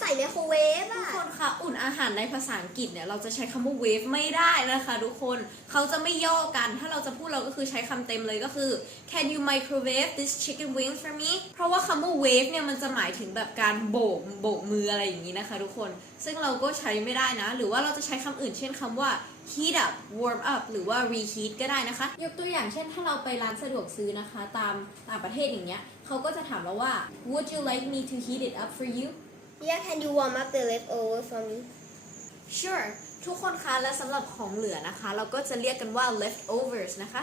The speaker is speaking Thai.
ใส่ไมโครเวฟทุอะกคนคะอุ่นอาหารในภาษาอังกฤษเนี่ยเราจะใช้คำว่า wave ไม่ได้นะคะทุกคนเขาจะไม่ย่อกันถ้าเราจะพูดเราก็คือใช้คำเต็มเลยก็คือ can you microwave this chicken wings for me เพราะว่าคำว่า wave เนี่ยมันจะหมายถึงแบบการโบกมืออะไรอย่างนี้นะคะทุกคนซึ่งเราก็ใช้ไม่ได้นะหรือว่าเราจะใช้คำอื่นเช่นคำว่า heat up warm up หรือว่า reheat ก็ได้นะคะยกตัวอย่างเช่นถ้าเราไปร้านสะดวกซื้อนะคะตามต่างประเทศอย่างเงี้ยเขาก็จะถามเราว่า would you like me to heat it up for you Yeah can you warm up the leftover for me Sure ทุกคนคะและสำหรับของเหลือนะคะเราก็จะเรียกกันว่า leftovers นะคะ